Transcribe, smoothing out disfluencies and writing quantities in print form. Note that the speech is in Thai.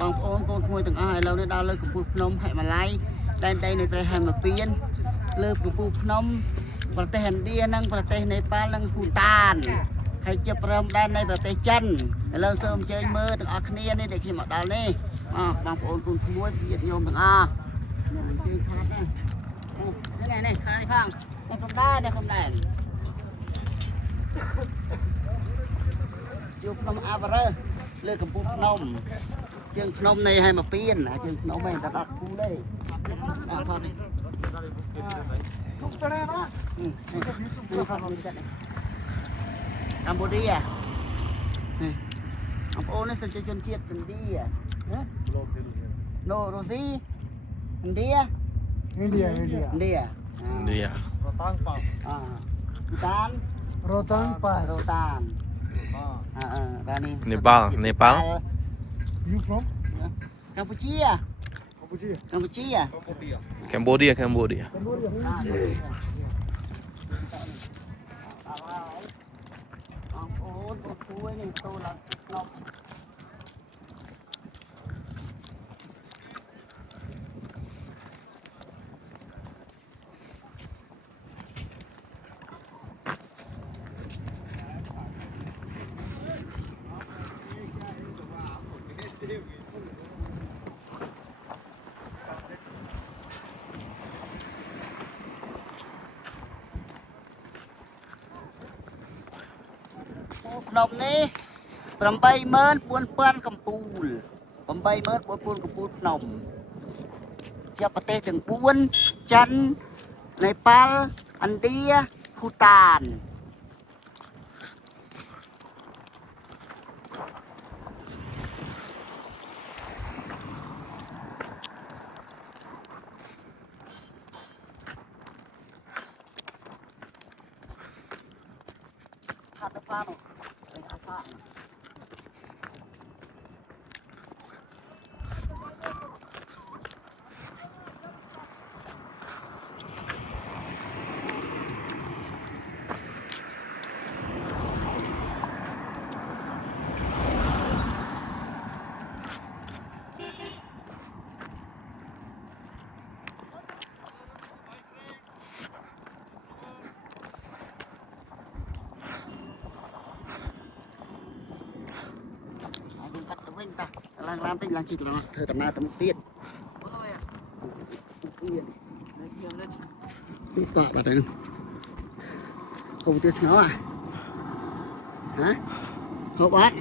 บางคนคนคุยถึงอะไรเราเนี่ยดาวเลยกับปูพนมให้มาไล่ได้ในประเทศให้มาเปลี่ยนเลิกกับปูพนมประเทศอินเดียนั่งประเทศในปาลังภูตานให้จะประมได้ในประเทศจันเราเสริมเจยมือถึงอาคเนียนี่เด็กที่มาดาวนี่บางคนคนคุยเหยียดโยมถึงนี่ข้างข้างในคำได้ในคำได้ยุบนมอาบเรอเลือกกับปูพนมเชียงพนมในให้มาเปลี่ยนนะเชียงพนมไม่ตัดปูได้พอดีกัมพูชีอัมโอนี่สัญชนเชียดอินเดียโนโรซีอินเดียอินเดียโรตังเนปาลYou from กัมพูชีแคนโบเดียนมนี้ปรำใบเมินปวนเปื้อนกัมพูลปรำใบเมินปวนกัมพูลนมเจ้าประเทศถึงปวนจันในปาลอินเดียภูฏานข้าตะฟ้าเป็นอาฟ้าlàm tính làm chịu là thở tầm nào tầm tiết tọa bà đây không tiết nó hả hộp bát